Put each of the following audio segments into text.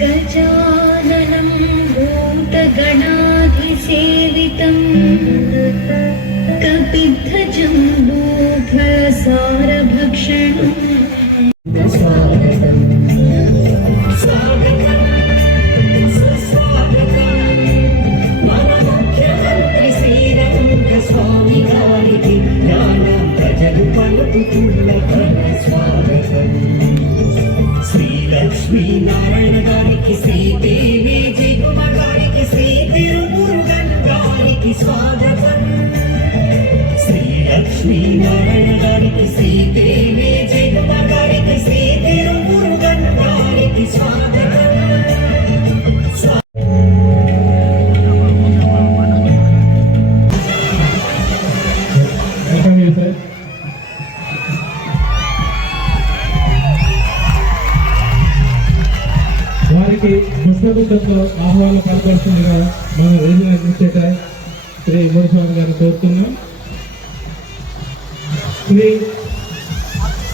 गजाननं भूतगणाधिसेवितं कपित्थजम्बूफलसारभक्षणम् శ్రీలక్ష్మీనారాయణ గారికి శ్రీదేవి జిగుమ గారికి శ్రీ తిరుమురుగన్ గారికి స్వాగతం. శ్రీలక్ష్మీనారాయణ గారికి శ్రీదేవి జిగుమ గారికి శ్రీ తిరుమురుగన్ గారికి స్వాగతం. వారికి పుష్పగుచ్చంతో ఆహ్వానం కనపడుతుందిగా మన రీజనల్ అడ్మినిస్ట్రేటర్ శ్రీ మునిస్వామి గారిని కోరుతున్నాం. శ్రీ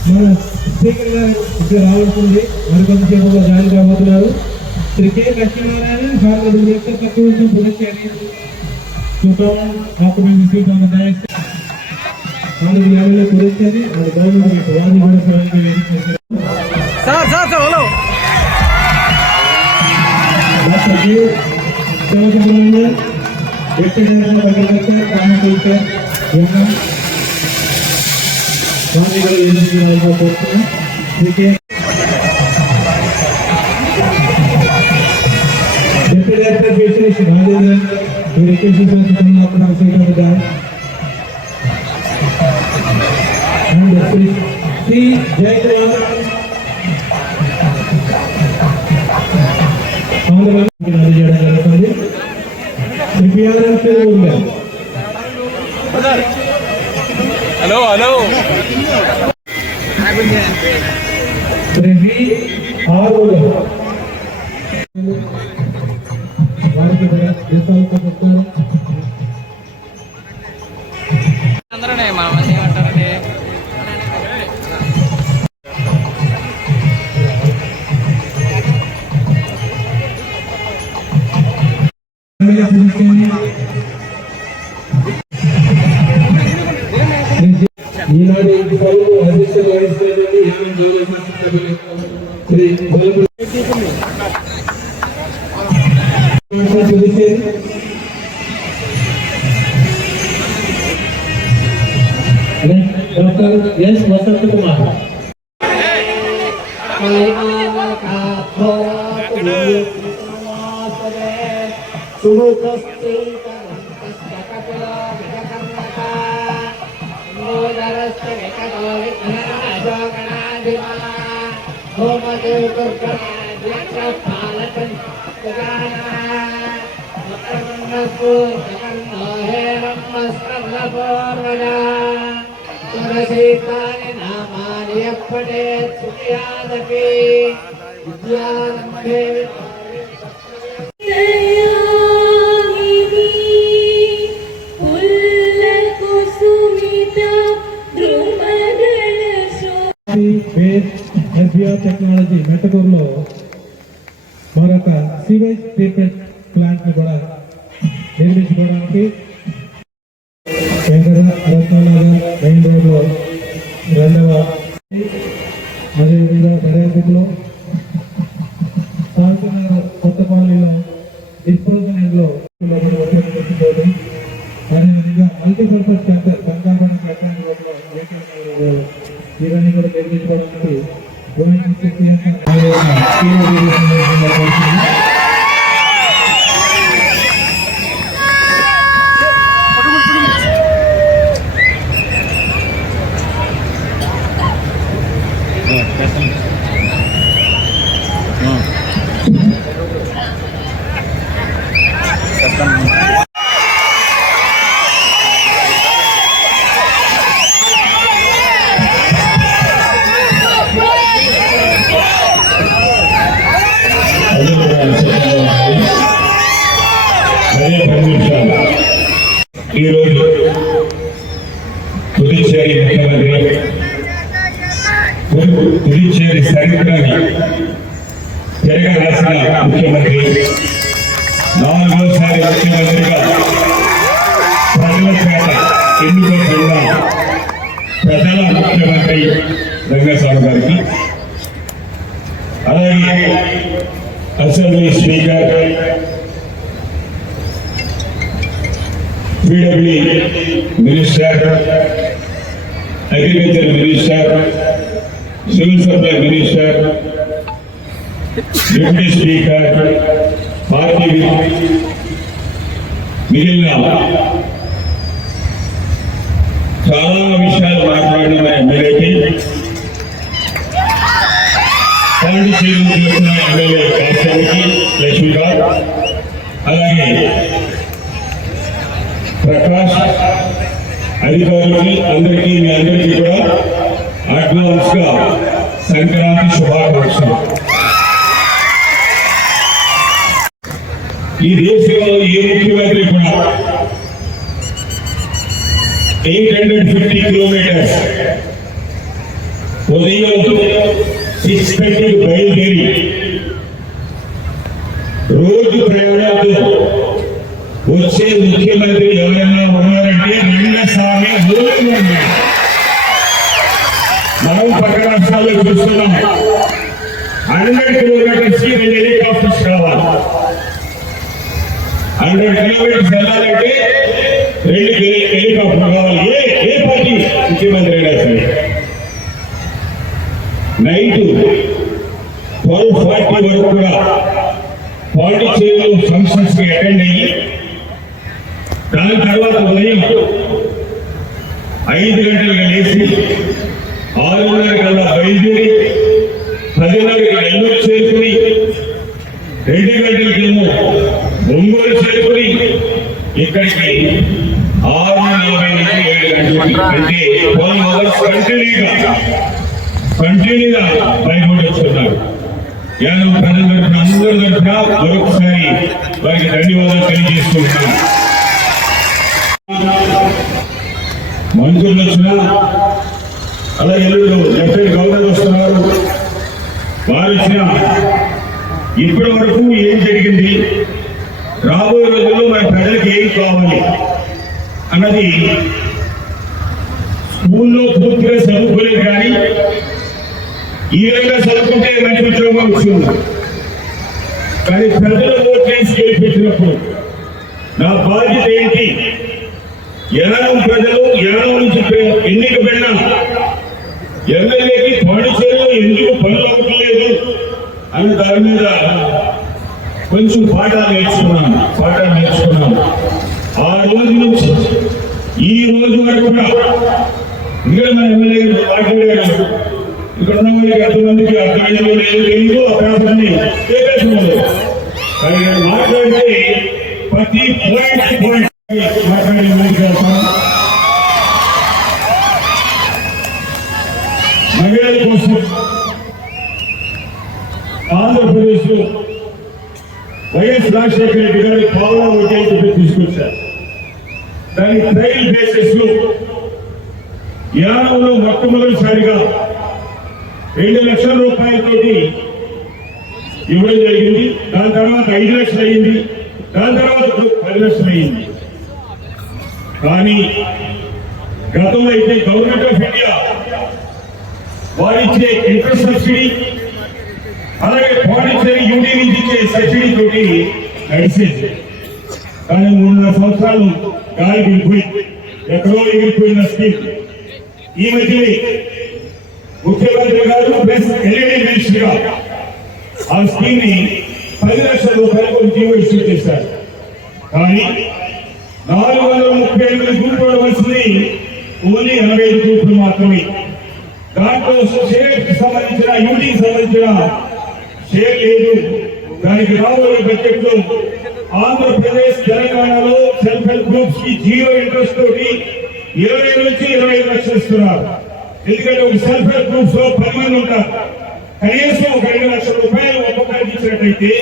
మన స్పీకర్ గారు ఇక్కడ రావాల్సింది మరికొంతసేపులో జాయిన్ కాబోతున్నారు. శ్రీ కె లక్ష్మీనారాయణ భారత తక్కువ పునశ్చర్య పురస్కరి అది గవర్నమెంట్ వాది కూడా హలో హలో అందరూ మా మంది ఏమంటారండి ఈనాడు అధ్యక్షత వహిస్తున్నటువంటి Shri doctor S Vasanth Kumar technology మెట్టకూరులో మరొక సీవేజ్ ట్రీట్మెంట్ ప్లాంట్ ని కూడా నిర్మించుకోవడానికి రత్ననగర్ మెయిన్ రోడ్లో రెండవ అదేవిధంగా దర్యాప్తులో సాగుతున్నారు కొత్త కాలనీలో డిస్పోజల్ అదేవిధంగా మల్టీపర్పస్ సెంటర్ సంగాపణ కట్టడానికి ఇవన్నీ కూడా నిర్మించుకోవడానికి Yeah. ఈరోజు పుదుచ్చేరి ముఖ్యమంత్రి పుదుచ్చేరి చరిత్రని తిరగరాసిన ముఖ్యమంత్రి, నాలుగోసారి ముఖ్యమంత్రిగా ప్రజల చేత ఎన్నుకోబడిన ప్రజల ముఖ్యమంత్రి రంగస్వామి గారికి, అలాగే assembly speaker, PWD minister, agriculture minister, civil supply minister, deputy speaker, party మిగిలిన చాలా విషయాలు మాట్లాడిన ఎమ్మెల్యేకి, పాండిచేరి చేసిన ఎమ్మెల్యే కాశ్యానికి లక్ష్మీకాంత్, అలాగే ప్రకాష్, అధికారులకి అందరికీ మీ అందరికీ కూడా అడ్వాన్స్ గా సంక్రాంతి శుభాకాంక్షలు. ఈ దేశంలో ఏ ముఖ్యమంత్రి కూడా 850 కిలోమీటర్స్ ఉదయం 6:30 బయలుదేరి రోజు ప్రయాణాలతో వచ్చే ముఖ్యమంత్రి ఎవరైనా ఉన్నారంటే రంగస్వామి ఊరిలో ఉన్నారు. మనం పక్క రాష్ట్రాల్లో చూస్తున్నాం, 100 కిలోమీటర్స్ 2 హెలికాప్టర్స్ కావాలి. 100 కిలోమీటర్స్ వెళ్ళాలంటే 2 హెలికాప్టర్ కావాలి. ఏ పార్టీ ముఖ్యమంత్రి అయినా సరే. నైట్ 12:40 వరకు కూడా పాండిచేరిలో ఫంక్షన్స్ కి అటెండ్ అయ్యి, దాని తర్వాత ఉదయం 5 గంటలకు లేచి 6:30 కల్లా బయలుదేరి 10:30కి నెల్లూరు చేరుకుని 2 గంటలకేమో ఒంగోలు చేరుకుని ఇక్కడికి 6:40 నుంచి 7 గంటలకి అంటే 12 అవర్స్ కంటిన్యూగా బయటపడి వస్తున్నారు. యాదవ్ ప్రజల తరఫున అందరి తరఫున మరొకసారి వారికి ధన్యవాదాలు తెలియజేస్తున్నాను. మంత్రులు వచ్చినా, అలాగే లెఫ్టినెంట్ గవర్నర్ వస్తున్నారు, వారు వచ్చినా ఇప్పటి వరకు ఏం జరిగింది, రాబోయే రోజుల్లో మన ప్రజలకు ఏం కావాలి అన్నది స్కూల్లో పూర్తిగా చదువుకోలేదు. కానీ ఈ విధంగా చదువుకుంటే మంచి ఉద్యోగం వచ్చింది. కానీ ప్రజలు ఓట్ చేసి గెలిపించినప్పుడు నా బాధ్యత ఏంటి, ఎనభై ప్రజలు 80 నుంచి ఎన్నికబడిన ఎమ్మెల్యేకి పాండిచేరిలో ఎందుకు పనులు అవ్వట్లేదు అన్న దాని మీద కొంచెం పాఠాలు నేర్చుకున్నాను. ఆ రోజు నుంచి ఈ రోజు వరకు కూడా ఇంకా మన ఎమ్మెల్యే మాట్లాడారు. ఇక్కడ ఉన్న వాళ్ళకి ఎంతమందికి అర్థమైందో లేదో తెలియదు, ఆ పేపర్ని మాట్లాడితే ప్రతి పాయింట్ మాట్లాడే ముందుకు వెళ్తాం. మహిళల కోసం ఆంధ్రప్రదేశ్ లో వైఎస్ రాజశేఖర రెడ్డి గారు పావులా వడ్డీ తీసుకొచ్చారు. దాని ట్రయల్ బేసిస్ లో యానంలో మొట్టమొదటిసారిగా 2 లక్షల రూపాయలతోటి ఇవ్వడం జరిగింది. దాని తర్వాత 5 లక్షలు అయింది, దాని తర్వాత 10 లక్షలు అయింది. కానీ గతంలో అయితే గవర్నమెంట్ ఆఫ్ ఇండియా వారిచ్చే ఇంట్రెస్ట్ సబ్సిడీ, అలాగే పాండిచేరి యూటీ నుంచి ఇచ్చే సబ్సిడీ తోటి నడిచేది. కానీ 3.5 సంవత్సరాలు గాలి వెళ్ళిపోయి ఎక్కడో ఎగిరిపోయిన స్కీమ్ ఈ మధ్య ముఖ్యమంత్రి గారు ప్లస్ ఎల్ఈడి మినిస్టర్ గా ఆ స్కీమ్ ని 10 లక్షల రూపాయలకు జీవో ఇష్యూ చేశారు. కానీ 438 గ్రూపులు వచ్చింది, ఓన్లీ 85 గ్రూపులు మాత్రమే. దాంట్లో షేర్ సంబంధించిన యూటీకి సంబంధించిన షేర్ లేదు. దానికి రాబోయే బడ్జెట్ లో ఆంధ్రప్రదేశ్, తెలంగాణలో సెల్ఫ్ హెల్ప్ గ్రూప్స్ కి 0 ఇంట్రెస్ట్ తోటి 20 నుంచి 25 లక్షలు ఇస్తున్నారు. ఎందుకంటే ఒక సెల్ఫ్ హెల్ప్ గ్రూప్స్ లో 10 మంది ఉంటారు. కనీసం ఒక 2 లక్షల రూపాయలు ఒక్కొక్కరికి ఇచ్చినట్టయితే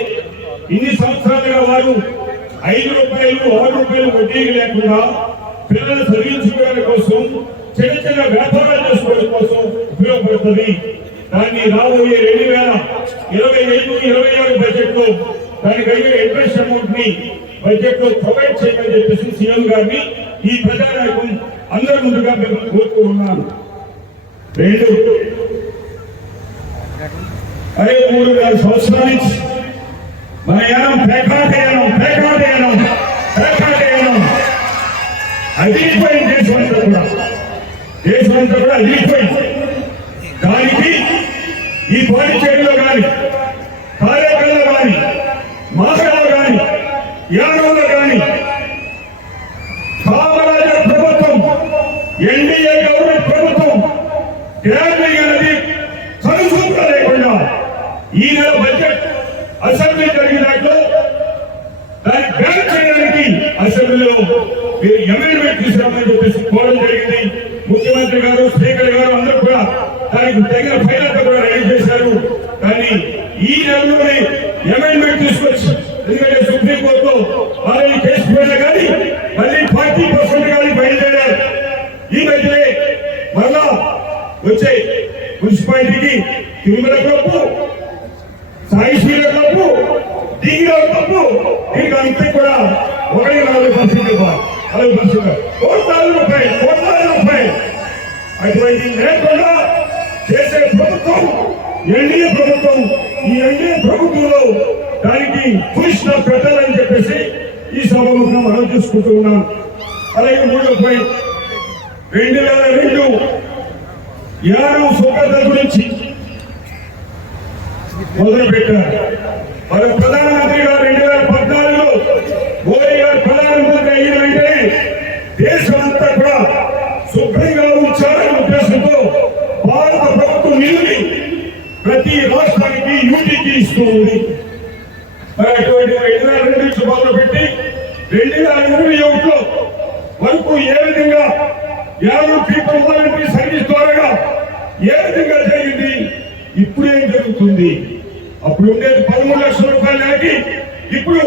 ఇన్ని సంవత్సరాలుగా వారు 5 రూపాయలు 6 రూపాయలు వడ్డీ లేకుండా పిల్లలు చదివించుకోవడం కోసం, చిన్న చిన్న వ్యాపారాలు చేసుకోవడం కోసం ఉపయోగపడుతుంది. దాన్ని రాబోయే 2025-26 బడ్జెట్ లో దానికి అయ్యే ఇంట్రెస్ట్ అమౌంట్ ని బడ్జెట్ లో ప్రొవైడ్ చేయమని చెప్పేసి సీఎం గారిని ఈ ప్రజానాయకం అందరి ముందుగా మేము కోరుతూ ఉన్నాను. 2 అదే 3 సంవత్సరాల నుంచి మన యానం పేకాటయానం అదిరిపోయింది. దేశమంతా కూడా అదిరిపోయింది. దానికి ఈ పాండిచేరిలో కానీ, కార్యకర్తలో కానీ, మాసలో కానీ, యానంలో కానీ కామరాజ ప్రభుత్వం, ఎన్డీఏ గవర్నమెంట్ ప్రభుత్వం గ్యారంటీ అనేది కనుసూత్ర లేకుండా ఈ నెల బడ్జెట్ అసెంబ్లీ జరిగిన దాంట్లో దాన్ని బ్యాన్ చేయడానికి అసెంబ్లీలో మీరు అమెండ్మెంట్ తీసుకురామని చెప్పేసి కోరడం జరిగింది. ముఖ్యమంత్రి గారు, స్పీకర్ గారు అందరూ కూడా దానికి తగిన ఫైనల్ కూడా రెడీ చేశారు. కానీ ఈ నెలలోనే అమెండ్మెంట్ తీసుకొచ్చి, ఎందుకంటే సుప్రీంకోర్టులో ఆల్రెడీ కేసు పోయినా కానీ మళ్ళీ 40% కానీ బయలుదేరారు. ఈ మధ్యనే మళ్ళా వచ్చే మున్సిపాలిటీకి తిరుమల కప్పు, సాయిశీల కప్పు, దిగిన కప్పు, ఇంకా అంతే కూడా 40% ఇవ్వాలి. 40% కోట్లాది రూపాయలు అటువంటి లేకుండా చేసే ప్రభుత్వం ఎన్డీఏ ప్రభుత్వం. ఈ ఎన్డీఏ ప్రభుత్వంలో దానికి కృష్ణ పెట్టాలని చెప్పేసి ఈ సభముఖం ఆలోచించుకుంటూ ఉన్నాం. అలాగే 3వ పాయింట్ 2002 యానం సుఖత గురించి మొదలు పెట్టారు. మన ప్రధానమంత్రి గారు 2014లో మోడీ గారు ప్రధానమంత్రి అయిన వెంటనే దేశమంతా కూడా శుభ్రంగా ఉంచాలనే ఉద్దేశంతో భారత ప్రభుత్వం నిధులు ప్రతి రాష్ట్రానికి యూటీకి ఇస్తూ ఉంది. మరి అటువంటి 2002 నుంచి మొదలుపెట్టి 2021లో వరకు ఏ విధంగా యానం పీపుల్ వాలంటరీ సర్వీస్ ద్వారా ఏ విధంగా జరిగింది, ఇప్పుడు ఏం జరుగుతుంది? అప్పుడు ఉండేది 13 లక్షల రూపాయల నెలకి, ఇప్పుడు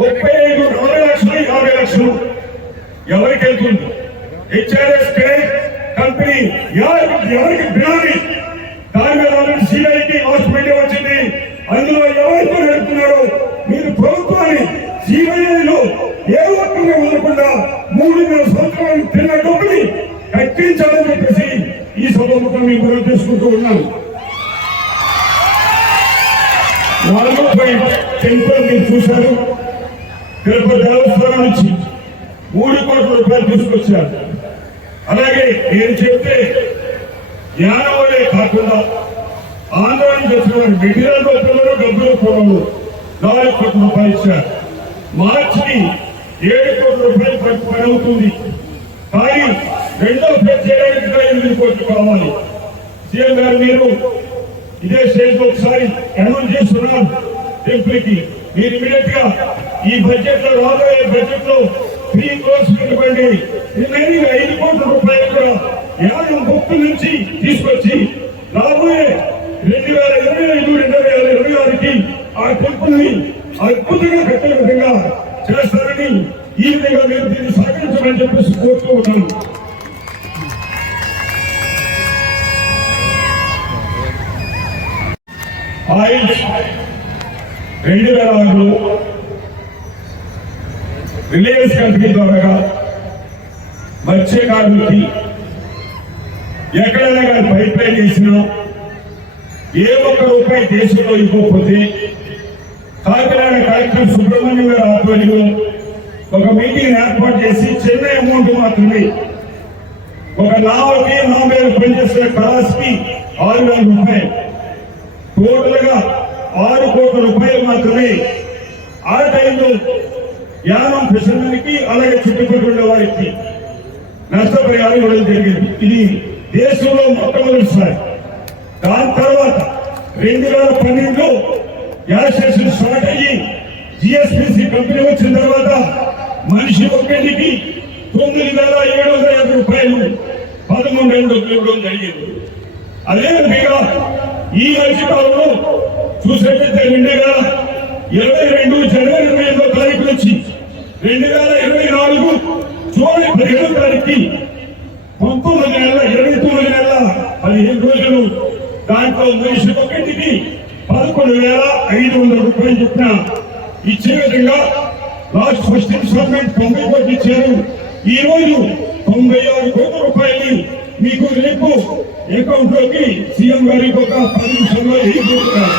35, 40 లక్షలు, 50 లక్షలు ఎవరికి వెళ్తుంది? హెచ్ఆర్ఎస్ కంపెనీ ఎవరికి బినామీ? దాని మీద సిఐకి హాస్పిటల్ వచ్చింది. అందులో ఎవరితో నడుపుతున్నారో మీరు ప్రభుత్వాన్ని సిఐలో ఏ ఒక్కరిని ఉండకుండా 3.5 సంవత్సరాలు తిన్న డబ్బుని కట్టించాలని చెప్పేసి ఈ సభముఖం మేము గుర్తు చేసుకుంటూ ఉన్నాను. 4వ పాయింట్ టెంపుల్ మీరు చూశారు. తిరుపతి దేవస్థానం నుంచి 3 కోట్ల రూపాయలు తీసుకొచ్చారు. అలాగే నేను చెప్తే యానవలే కాకుండా ఆంధ్ర నుంచి వచ్చిన మెటీరియల్ రూపంలో డబ్బుల రూపంలో 4 కోట్ల రూపాయలు ఇచ్చారు. మార్చికి 7 కోట్ల రూపాయలు పని అవుతుంది. కానీ 2వ ఫేజ్ చేయడానికి 8 కోట్లు కావాలి. సీఎం గారు మీరు ఇదే స్టేజ్ ఒకసారి అనౌన్స్ చేస్తున్నాం టెంపుల్కి. మీరు ఇమీడియట్ గా ఈ బడ్జెట్ లో, రాబోయే బడ్జెట్ లో 3 crores ఇవ్వండి. 5 కోట్ల రూపాయలు కూడా యానం భక్తు నుంచి తీసుకొచ్చి రాబోయే 2025-2026కి ఆ టెంపుల్ ని అద్భుతంగా కట్టే విధంగా చేస్తారని ఈ విధంగా మీరు దీన్ని సహకరించమని చెప్పేసి కోరుతూ ఉన్నాను. ఆయిల్ 2006లో రిలయన్స్ కంపెనీ ద్వారా మత్స్య కార్మికులకి ఎక్కడైనా కానీ పైప్ లైన్ వేసినా ఏ ఒక్క రూపాయి దేశంలో ఇవ్వకపోతే కాకినాడ కలెక్టర్ సుబ్రహ్మణ్యం గారి ఆధ్వర్యంలో ఒక మీటింగ్ ఏర్పాటు చేసి చెన్నై అమౌంట్ మాత్రమే ఒక నావకి నా మీద పనిచేసే కళాస్కి 6,000 రూపాయలు, టోటల్ గా 6 కోట్ల రూపాయలు మాత్రమే ఆ టైంలో యానం ఫిషర్మెన్కి అలాగే చుట్టుపక్కల వారికి నష్టపరిహారం ఇవ్వడం జరిగింది. ఇది దేశంలో మొట్టమొదటిసారి. దాని తర్వాత 2012లో గ్యాస్ స్టేషన్ స్టార్ట్ అయ్యి జిఎస్పిసి కంపెనీ వచ్చిన తర్వాత మనిషి ఒక్కరికి 9,750 రూపాయలు 11 ఏళ్ళు ఇవ్వడం జరిగింది. అదేవిధంగా ఈ మధ్యకాలంలో చూసినట్లయితే 2022 జనవరి 25వ తారీఖు నుంచి 2024 జూలై 15వ తారీఖుకి 19 నెలల 29 నెలల 15 రోజులు దాంట్లో మనిషి ఒకటికి 11,500 రూపాయలు చొప్పున ఇచ్చే విధంగా లాస్ట్ ఫస్ట్ ఇన్స్టాల్మెంట్ 90 కోట్లు ఇచ్చారు. ఈ రోజు 96 కోట్ల రూపాయలు మీకు రేపు అకౌంట్ లోకి సీఎం గారికి ఒక 10 నిమిషాల్లో వేయబోతున్నారు.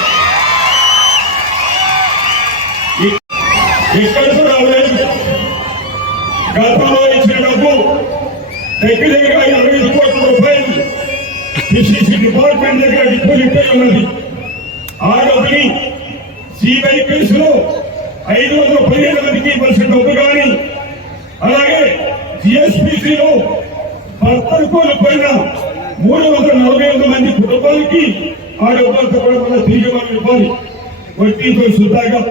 ఎక్కడ కూడా రాలేదు. గతంలో ఇచ్చిన డబ్బు దగ్గర దగ్గర 25 కోట్ల రూపాయలు పిసిసి డిపార్ట్మెంట్ దగ్గర డిపాజిట్ అయి ఉన్నది. ఆ డబ్బుని సిబిఐ కేసులో 515 మందికి ఇవ్వాల్సిన డబ్బు కానీ, అలాగే జిఎస్పిసిలో భర్తలు కోల్పోయిన 341 మంది కుటుంబాలకి ఆ డబ్బులతో కూడా మన తిరిగి మనం ఇవ్వాలి వడ్డీతో సుద్దాగా.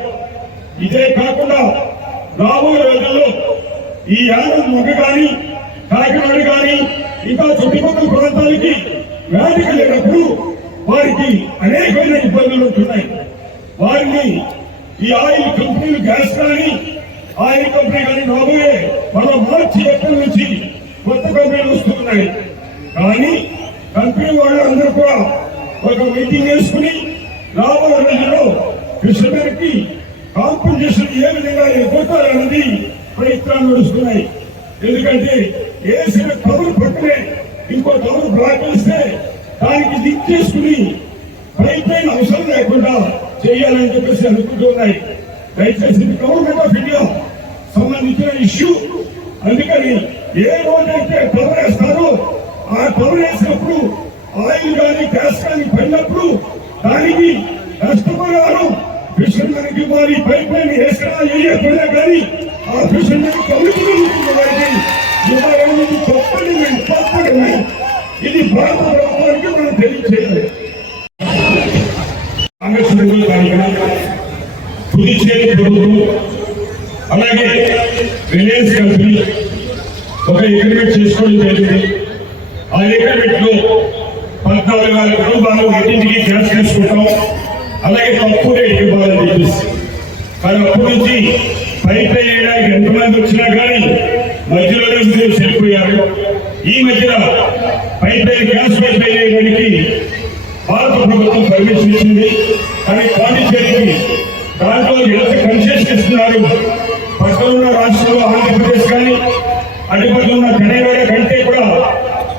ఇదే కాకుండా రాబోయే రోజుల్లో ఈ యానం మొగ్గ కానీ కాకినాడ కానీ ఇంకా చుట్టుపక్కల ప్రాంతాలకి వ్యాధి కలిగినప్పుడు వారికి అనేకమైన ఇబ్బందులు ఉంటున్నాయి. వారిని ఈ ఆయిల్ కంపెనీలు గ్యాస్ కానీ ఆయిల్ కంపెనీ కానీ రాబోయే మనం మార్చి ఏప్రిల్ నుంచి కొత్త కంపెనీలు వస్తున్నాయి. కానీ కంపెనీ వాళ్ళందరూ కూడా ఒక మీటింగ్ వేసుకుని రాబోయే రోజుల్లో కృష్ణగారికి కాంపెన్సేషన్ ఏ విధంగా ఎగ్గొట్టాలన్నది ప్రయత్నాలు నడుస్తున్నాయి. ఎందుకంటే వేసిన కబురు పక్కనే ఇంకో కబురు బ్లాక్ చేస్తే దానికి లింక్ చేసుకుని పైప్ లైన్ అవసరం లేకుండా చేయాలని చెప్పేసి అనుకుంటున్నాయి. దయచేసి గవర్నమెంట్ ఆఫ్ ఇండియా సంబంధించిన ఇష్యూ. అందుకని ఏ రోజైతే కవర్ వేస్తారో ఆ కవర్ వేసినప్పుడు ఆయిల్ కానీ గ్యాస్ కానీ పడినప్పుడు దానికి నష్టపరిహారం ఫిషర్మెన్కి వారి పైప్ లైన్ వేసినా వేయకపోయినా కానీ ఆ ఫిషర్మెన్ కలుగుతుంది వారికి ఇవ్వాలనేది తప్పని ఇది భారత ప్రభుత్వానికి మనం తెలియజేయాలి. కాంగ్రెస్ పుదుచ్చేరి ప్రభుత్వం అలాగే రిలయన్స్ కంపెనీ ఒక అగ్రిమెంట్ చేసుకోవడం జరిగింది. ఆ అగ్రిమెంట్ లో 14,000 కుటుంబాలు ఇంటింటికి గ్యాస్ చేసుకుంటాం, అలాగే తక్కువ రేటు ఇవ్వాలని చెప్పేసి. కానీ అప్పటి నుంచి పైప్ వేయడానికి ఎంతమంది వచ్చినా కానీ మధ్యలోనే ఉద్యోగం వెళ్ళిపోయారు. ఈ మధ్యన పైప్ గ్యాస్ పైప్ వేయడానికి భారత ప్రభుత్వం పర్మిషన్ ఇచ్చింది. కానీ పాండిచేరికి దాంట్లో ఎంత కన్సెషన్ ఇస్తున్నారు. పక్కన ఉన్న రాష్ట్రంలో ఆంధ్రప్రదేశ్ కానీ అటుపక్కల ఉన్న తెలంగాణ కంటే కూడా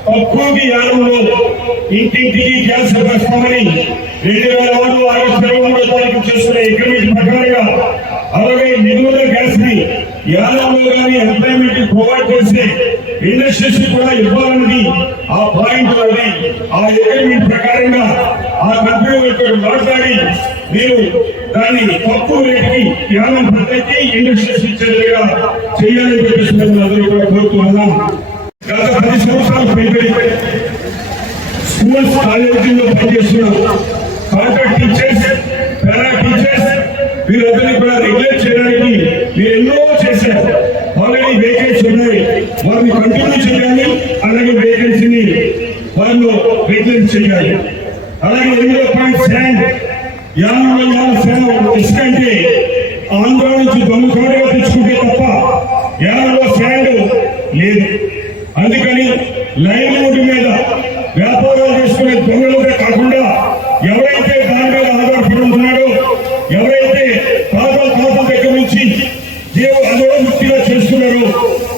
తక్కువకి యానంలో ఇంటింటికి గ్యాస్ వస్తామని 2006 ఆగస్టు 23వ తారీఖు చేస్తున్న అగ్రిమెంట్ ప్రకారంగా 60 నిధుల గ్యాస్ ని యానంలో కానీ ఎంప్లాయ్మెంట్ ప్రొవైడ్ చేసి ఇండస్ట్రీస్ కూడా ఇవ్వాలన్నది ఆ పాయింట్. అది ఆ అగ్రిమెంట్ ప్రకారంగా ఆ కంపెనీలతో మాట్లాడి మీరు దాన్ని తక్కువ రేటుకి యానం ప్రజలకి ఇండస్ట్రీస్ ఇచ్చేదిగా చేయాలని చెప్పేసి అందరూ కూడా కోరుతున్నాం. గత 10 సంవత్సరాలు పైబడి స్కూల్స్ కాలేజీల్లో పనిచేస్తున్న కాంట్రాక్ట్ టీచర్స్, పారా టీచర్స్ వీరందరినీ కూడా రెగ్యులేట్ చేయడానికి మీరు ఎన్నో చేశారు. ఆల్రెడీ వేకెన్సీ ఉన్నాయి, వారిని కంటిన్యూ చేయాలి. అలాగే వేకెన్సీని వాళ్ళు రెగ్యులేట్ చేయాలి. అలాగే 8వ పాయింట్ శాండ్ 50,000 ఇసుక అంటే ఆంధ్ర నుంచి దొంగకాడుగా తెచ్చుకుంటే తప్ప యానంలో శాండ్ లేదు. అందుకని లైన్ రోడ్డు మీద వ్యాపారాలు చేసుకునే దొంగలుగా కాకుండా ఎవరైతే దాని మీద ఆధారపడి ఉంటున్నాడో, ఎవరైతే తాతల దగ్గర నుంచి అదోముక్తిగా చేస్తున్నారో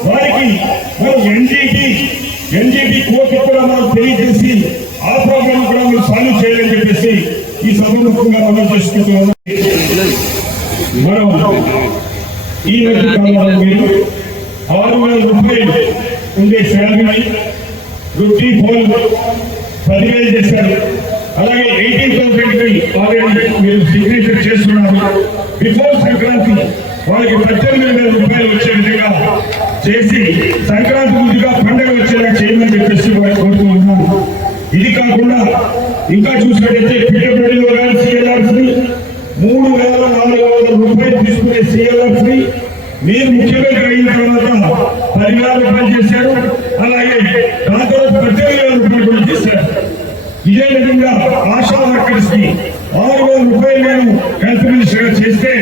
వారికి మనం ఎన్జీటీ కోర్టు కూడా మనం తెలియజేసి ఆ ప్రోగ్రామ్ కూడా మనం సాల్వ్ చేయాలని చెప్పేసి ఈ సభముఖంగా మనం చేసుకుంటున్నాం. మనం ఈ మధ్య కాలంలో మీరు 6,000 రూపాయలు ఉండే శాలరీ వృత్తి పోల్ 10,000 చేశారు. అలాగే 18,000 ఆల్రెడీ మీరు సిగ్నేచర్ చేస్తున్నారు. బిఫోర్ సంక్రాంతి వాళ్ళకి 18,000 రూపాయలు వచ్చే విధంగా చేసి సంక్రాంతి ముందుగా పండుగ వచ్చేలా చేయమని చెప్పేసి వాళ్ళు కోరుతూ ఉన్నాను. ఇది కాకుండా ఇంకా చూసినట్టయితే పీడబ్ల్యూడీలో కానీ సిఎల్ఆర్స్ ని 3,400 రూపాయలు తీసుకునే సిఎల్ఆర్స్ ని మీరు ముఖ్యమంత్రి అయిన తర్వాత 10,000 రూపాయలు చేశారు. అలాగే దాంతో 18,000 రూపాయలు కూడా చేశారు. ఇదే విధంగా ఆశా వర్కర్స్ కి 6,000 రూపాయలు నేను హెల్త్ మినిస్టర్ గా చేస్తే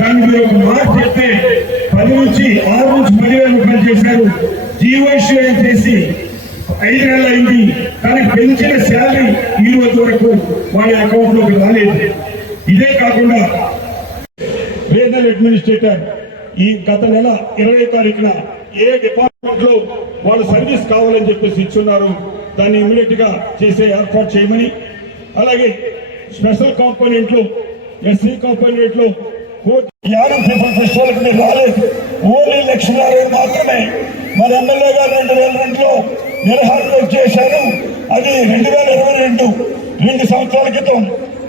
దాన్ని మీరు ఒక మాట చెప్తే 6 నుంచి 10,000 రూపాయలు చేశారు. జీవోషియో చేసి 5 నెలలు అయింది, కానీ పెంచిన శాలరీ ఈ రోజు వరకు వాళ్ళ అకౌంట్ లోకి రాలేదు. ఇదే కాకుండా రీజనల్ అడ్మినిస్ట్రేటర్ ఈ గత నెల 20వ తారీఖున ఏ డిపార్ట్మెంట్ లో వాళ్ళు సర్వీస్ కావాలని చెప్పేసి ఇచ్చున్నారు, దాన్ని ఇమీడియట్ గా చేసే ఏర్పాటు చేయమని, అలాగే స్పెషల్ కాంపోనెంట్ లో ఎస్సీ కాంపోనెంట్ లో యానం పీపుల్ ఫెస్టివల్ కి రాలేదు. ఓన్లీ లక్ష్మీనారాయణ మాత్రమే మన ఎమ్మెల్యే గారు 2002లో నిర్హారం చేశారు. అది 2022 2 సంవత్సరాల క్రితం.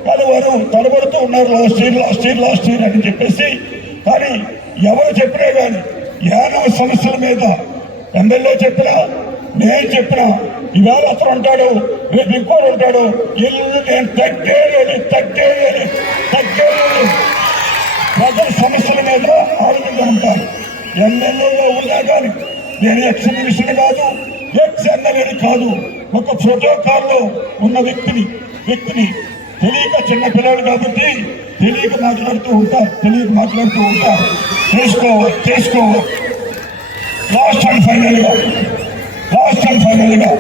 కానీ వారు తడబడుతూ ఉన్నారు లాస్ట్ ఇయర్ అని చెప్పేసి. కానీ ఎవరు చెప్పినా కానీ యానం సమస్యల మీద ఎమ్మెల్యే చెప్పినా నేను చెప్పినా ఇవాళ అతను ఉంటాడు, రేపు ఇంకోటి ఉంటాడు, ఇల్లు నేను తగ్గేది ప్రజల సమస్యల మీద ఆరోగ్యంగా ఉంటారు. ఎమ్మెల్యేలో ఉన్నా కానీ నేను ఎక్స్ మినిస్టర్ కాదు, ఎక్స్ ఎమ్మెల్యేని కాదు, ఒక ప్రోటోకాల్లో ఉన్న వ్యక్తిని తెలియక చిన్న పిల్లలు కాబట్టి తెలియక మాట్లాడుతూ ఉంటారు. చేసుకో లాస్ట్ అండ్ ఫైనల్ గా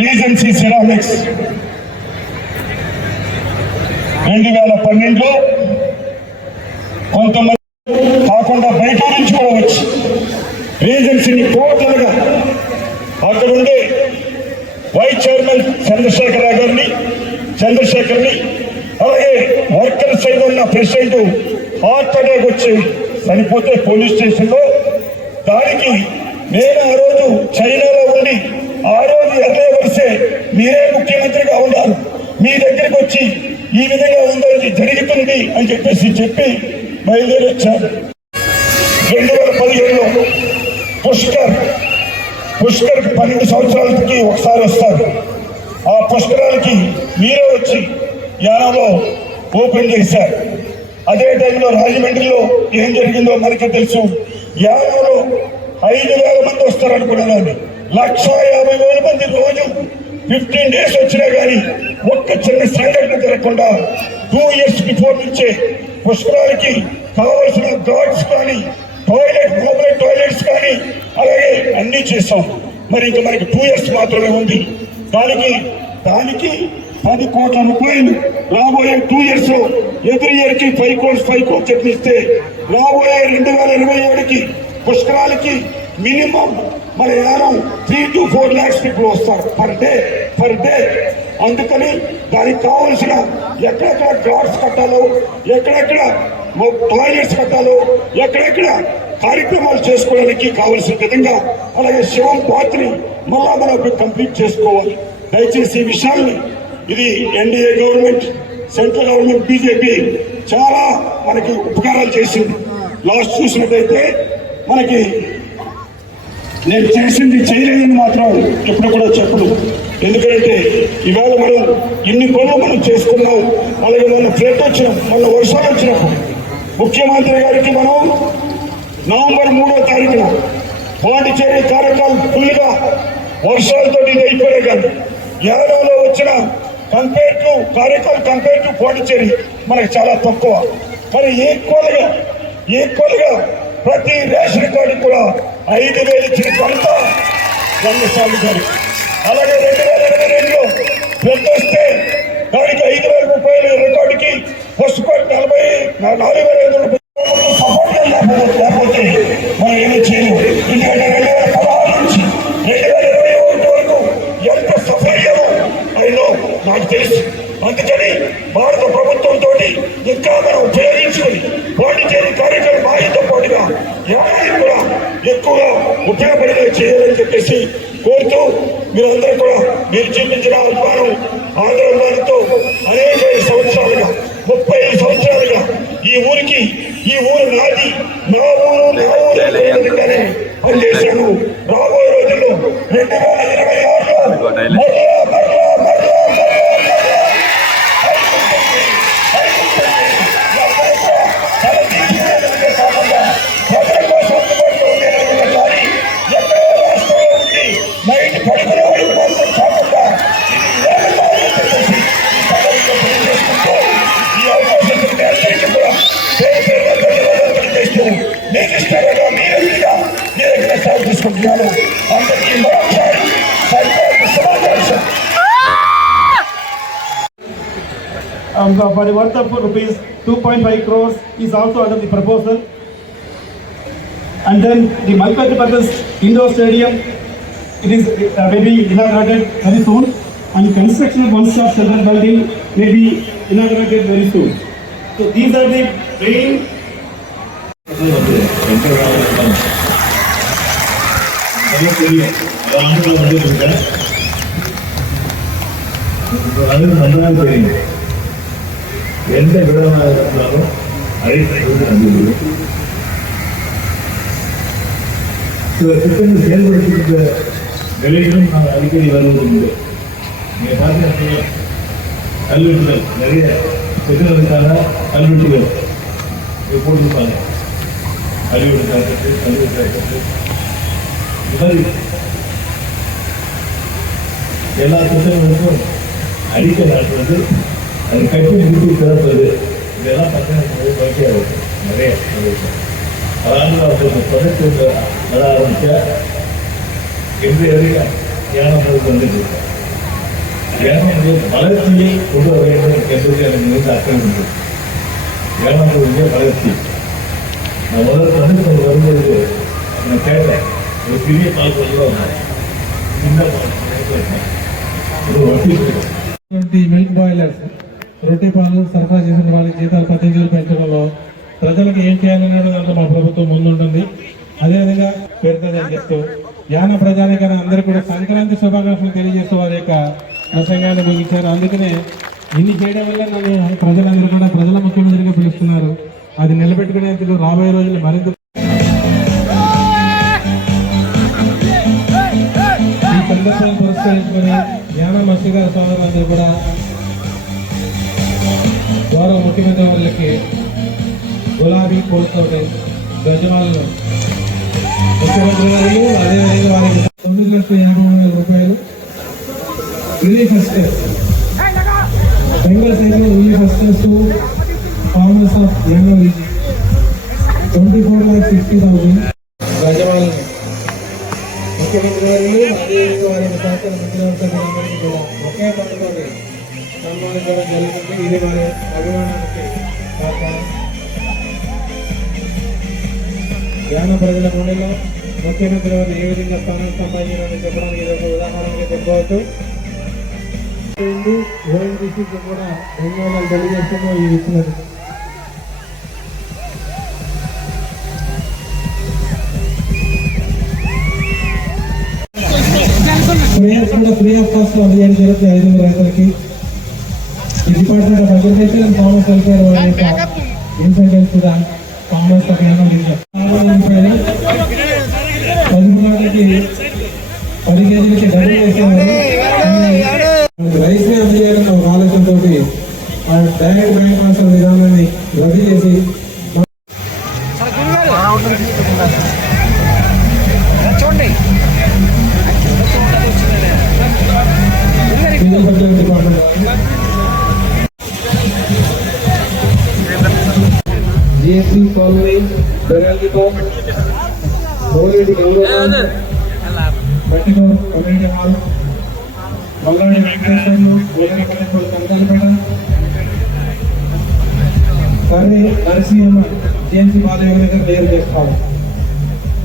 రీజెన్సీ సెరామిక్స్ 2012లో కొంతమంది కాకుండా బయట నుంచి కూడా వచ్చి రీజెన్సీని టోటల్ గా అక్కడుండే వైస్ చైర్మన్ చంద్రశేఖర్ని అలాగే వర్కర్ సైడ్ ఉన్న ప్రెసిడెంట్ హార్ట్ అటాక్ వచ్చి చనిపోతే పోలీస్ స్టేషన్ లో, దానికి నేను ఆ రోజు చైనాలో ఉండి ఆ రోజు అదే వరిసే మీరే ముఖ్యమంత్రిగా ఉన్నారు, మీ దగ్గరికి వచ్చి ఈ విధంగా ఉందని జరుగుతుంది అని చెప్పి బయలుదేరి వచ్చారు. 2017లో పుష్కర్ 12 సంవత్సరాలకి ఒకసారి వస్తారు. ఆ పుష్కరాలకి మీరే వచ్చి యానంలో ఓపెన్ చేశారు. అదే టైంలో రాజమండ్రిలో ఏం జరిగిందో మనకి తెలుసు. యానంలో 5,000 మంది వస్తారనుకున్నాను, 150,000 మంది రోజు 15 days వచ్చినా కానీ ఒక్క చిన్న సంఘటన జరగకుండా 2 years బిఫోర్ నుంచే పుష్కరాలకి కావలసిన గార్డ్స్ కానీ మొబైల్ టాయిలెట్స్ కానీ అలాగే అన్ని చేస్తాం. మరి ఇంకా మనకి 2 years మాత్రమే ఉంది. దానికి 10 కోట్ల రూపాయలు రాబోయే 2 years లో ఎవ్రీ ఇయర్ కి 5 crores చెప్పిస్తే రాబోయే 2027కి పుష్కరాలకి మినిమం మన యానం 3 to 4 lakhs పీపుల్ వస్తారు పర్ డే. అందుకని దానికి కావలసిన ఎక్కడెక్కడ గార్డ్స్ కట్టాలో, ఎక్కడెక్కడ టాయిలెట్స్ కట్టాలో, ఎక్కడెక్కడ కార్యక్రమాలు చేసుకోవడానికి కావలసిన విధంగా, అలాగే శివం పాత్రని మళ్ళా మనం కంప్లీట్ చేసుకోవాలి. దయచేసి ఈ విషయాన్ని, ఇది NDA government, central government BJP చాలా మనకి ఉపకారాలు చేసింది. లాస్ట్ చూసినట్టయితే మనకి నేను చేసింది చేయలేదని మాత్రం ఎప్పుడు కూడా చెప్పను. ఎందుకంటే ఇవాళ మనం ఇన్ని పనులు మనం చేసుకున్నాం. అలాగే మొన్న ఫ్లడ్ వచ్చినాం, మొన్న వర్షాలు వచ్చినప్పుడు ముఖ్యమంత్రి గారికి మనం నవంబర్ 3వ తారీఖున పాండిచేరి కార్యక్రమం ఫుల్గా వర్షాలతో ఇది అయిపోయే కాదు. యానంలో వచ్చిన కంపేర్ టు పాండిచేరి మనకు చాలా తక్కువ. మరి ఈక్వల్ గా ప్రతి రేషన్ కార్డు కూడా 5,000 ఇచ్చిన ఘనత రంగస్వామి గారు. అలాగే 2022లో ఫ్లడ్ వస్తే దానికి 5,000 రూపాయలు రికార్డుకి ఫస్ట్ పార్ట్ 44,500 రూపాయలు లేకపోతే మనం ఏమీ చేయలేము. ఎందుకంటే 2016 నుంచి 2021 వరకు ఎంత సఫర్యమో అయినో నాకు తెలుసు. అందుకని భారత ప్రభుత్వంతో ఇంకా మనం ఉపయోగించుకుని పాండిచేరి కార్యక్రమం బాధ్యత పాటుగా ఎవరైనా కూడా ఎక్కువగా ఉపయోగపడేలా చేయాలని చెప్పేసి కోరుతూ, మీరందరూ కూడా మీరు చూపించిన అభిమానం ఆదరణతో అనేక సంవత్సరాలుగా 35 సంవత్సరాలుగా ఈ ఊరు నాది, నా ఊరే పనిచేశాను. రాబోయే రోజుల్లో 2026లో For the worth of rupees 2.5 crores is also under the proposal. And then the multi-purpose indoor stadium, it is may be inaugurated very soon, and construction of one-stop center building may be inaugurated very soon. So these are the main. எந்த விடமாக இருந்தாலும் சில திட்டங்கள் செயல்படுத்துகின்ற நிலையிலும் நாங்கள் அடிக்கடி வருவதுண்டு. நீங்கள் பார்த்தீங்கன்னா கல்வெட்டுகள் நிறைய திட்டங்களுக்கான கல்வெட்டுகள் போட்டிருப்பாங்க. கல்வெட்டு காக்கட்டு, கல்வெட்டு காக்கட்டு, இந்த மாதிரி எல்லா திட்டங்களுக்கும் அடிக்கல் நாட்டுவது, அது கட்டி முடித்து திறப்பது, இதெல்லாம் பார்த்தீங்கன்னா பயிற்சியாக இருக்கும். நிறைய அதாவது அவங்களுக்கு பதற்கு வர ஆரம்பிச்சா இன்றைய வரைக்கும் ஞானப்பொருள் வந்துட்டு இருக்கேன். ஞானப்பொருளுடைய வளர்ச்சியை கொண்டு வர வேண்டும் என்பது எனக்கு மிகுந்த அக்கறை உண்டு. ஞானப்பொருளுடைய வளர்ச்சி நான் முதல் தமிழ் வரும்போது நான் கேட்டேன். ஒரு சிறிய பால் சொல்லுவாங்க, சின்ன பால் ஒரு வட்டி మిల్క్ బాయిలర్స్ రొట్టె పాలు సరఫరా చేసిన వాళ్ళ జీతాలు 15 పెంచడంలో ప్రజలకు ఏం చేయాలనేది దాంట్లో మా ప్రభుత్వం ముందుంటుంది. అదేవిధంగా పేరుతో చేస్తూ యాన ప్రజానికైనా అందరూ కూడా సంక్రాంతి శుభాకాంక్షలు తెలియజేస్తూ వారి యొక్క ప్రసంగాన్ని ముగించారు. అందుకనే ఇన్ని చేయడం వల్ల నన్ను ప్రజలందరూ కూడా ప్రజల ముఖ్యమంత్రిగా పిలుస్తున్నారు. అది నిలబెట్టుకునేందుకు రాబోయే రోజులు మరింత ఈ సందర్భాన్ని పురస్కరించుకొని యాన మత్స్య గారి సోదరులందరూ కూడా గౌరవ ముఖ్యమంత్రి వారికి గులాబీ పూలతోటి గజమాలను ముఖ్యమంత్రి గారు అదేవిధంగా వారికి 9,50,000 రూపాయలు రిలీఫ్ అసిస్టెన్స్ బెంగళూరు సైడ్లో relief assistance to farmers of Yanam region 24,60,000 గజమాలను ముఖ్యమంత్రి గారు అదేవిధంగా వారి శాసన మంత్రివర్గందరికీ కూడా ఒకే పట్టుకొని సన్మానించడం జరుగుతుంది. ఇది వారి అభిమానానికి కారణం. జ్ఞాన ప్రజల గుండెలో ముఖ్యమంత్రి వారు ఏ విధంగా స్థానం సంపాదించాలని చెప్పడానికి ఇది ఒక ఉదాహరణగా చెప్పవచ్చు. ఓఎన్జీసీకి కూడా ధన్యవాదాలు తెలియజేస్తూ ఈ ఇచ్చినది. స్ప్రేయర్స్ కూడా ఫ్రీ ఆఫ్ కాస్ట్ అందజేయడం జరుగుతుంది 5 రైతులకి. ఈ department of agriculture and farmers welfare వారి యొక్క ఇన్సెంటివ్స్ కూడా farmers of Yanam reason 10 కేజీలకి double చేసేవారు. రైస్ ని అందజేయడం ఒక ఆలోచనతో డైరెక్ట్ బ్యాంక్ ట్రాన్స్ఫర్ విధానాన్ని రద్దు చేసి డిపార్ట్మెంట్ జిఎస్టీ కాలనీ బెరాలిపాట్ కోలేటి Gangotri Battiguda community hall Malladi Venkateswarlu Odanapalli Kandalapeta Karri Narasimha GMC బాలయోగ దగ్గర వేరు చేస్తాము.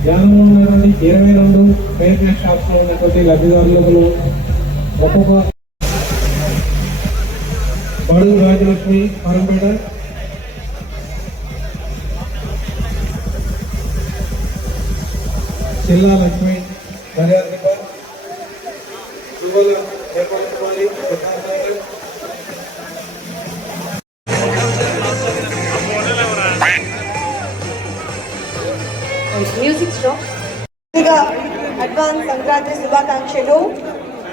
యానంలో ఉన్నటువంటి 22 ఫెయిర్ షాప్స్ లో ఉన్నటువంటి లబ్ధిదారులకు ఒక్కొక్క బడుగు Rajalakshmi Parampeta, Chilla Lakshmi దర్యాదిప, Duvvala నిర్మలకుమారి music stop. Advance Sankranti శుభాకాంక్షలు.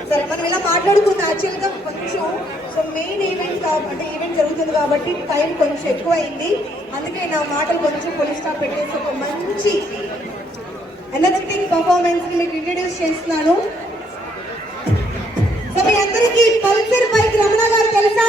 సరే, మనం ఇలా మాట్లాడుకున్న యాక్చువల్గా కొంచెం సో మెయిన్ ఈవెంట్ అంటే ఈవెంట్ జరుగుతుంది కాబట్టి టైం కొంచెం ఎక్కువ అయింది. అందుకే నా మాటలు కొంచెం ఫుల్ స్టాప్ పెట్టేసి ఒక మంచి ఎనర్జెటిక్ పర్ఫార్మెన్స్ ని మీకు ఇంట్రడ్యూస్ చేస్తున్నాను. సో మీ అందరికీ పల్సర్ బైక్ రమణ గారు తెలుసా?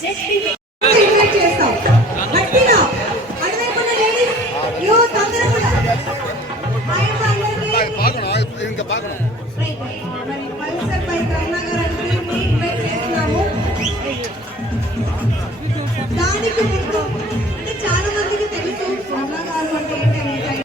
ఇన్వైట్ చేస్తాం గట్టిగా అటువైపున్న లేడీస్ యూత్ అందరూ కూడా మరి పల్సర్ పై కరుణాకర్ గారిని ఇన్వైట్ చేస్తున్నాము. దానికి ముందు అంటే చాలా మందికి తెలుసు కరుణాకర్ అంటే ఏంటనేది.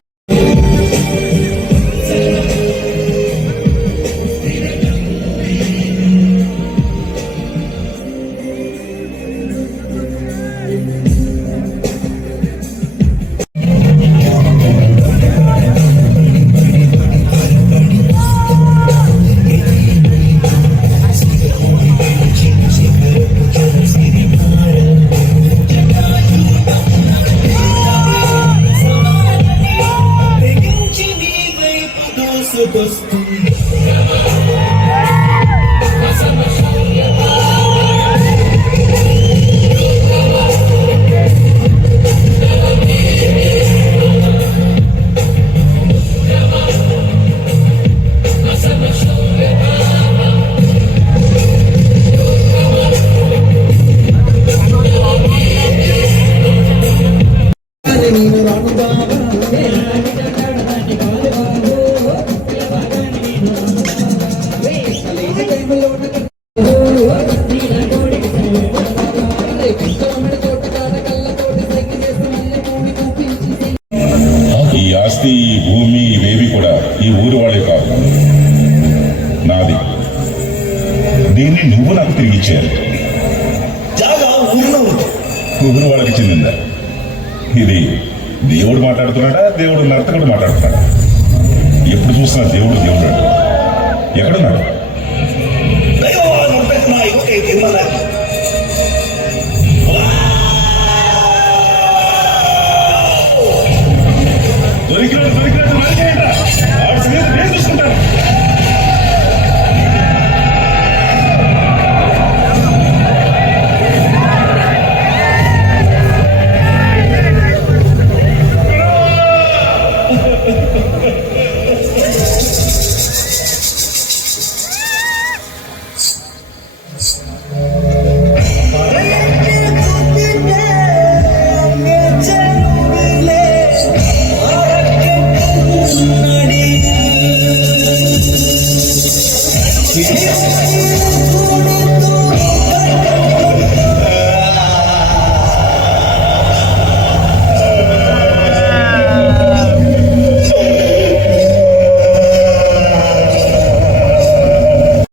ఈ ఆస్తి ఈ భూమి ఇవేవి కూడా ఈ ఊరు వాళ్ళే కాదు, నాది. దీన్ని నువ్వు నాకు తిరిగి ఇచ్చేయాలి. ఊరు వాళ్ళకి చెందిందా? ఇది దేవుడు మాట్లాడుతున్నాడా, దేవుడు నర్తకుడు మాట్లాడుతున్నాడా? ఎప్పుడు చూసినా దేవుడు దేవుడు ఎక్కడున్నాడు?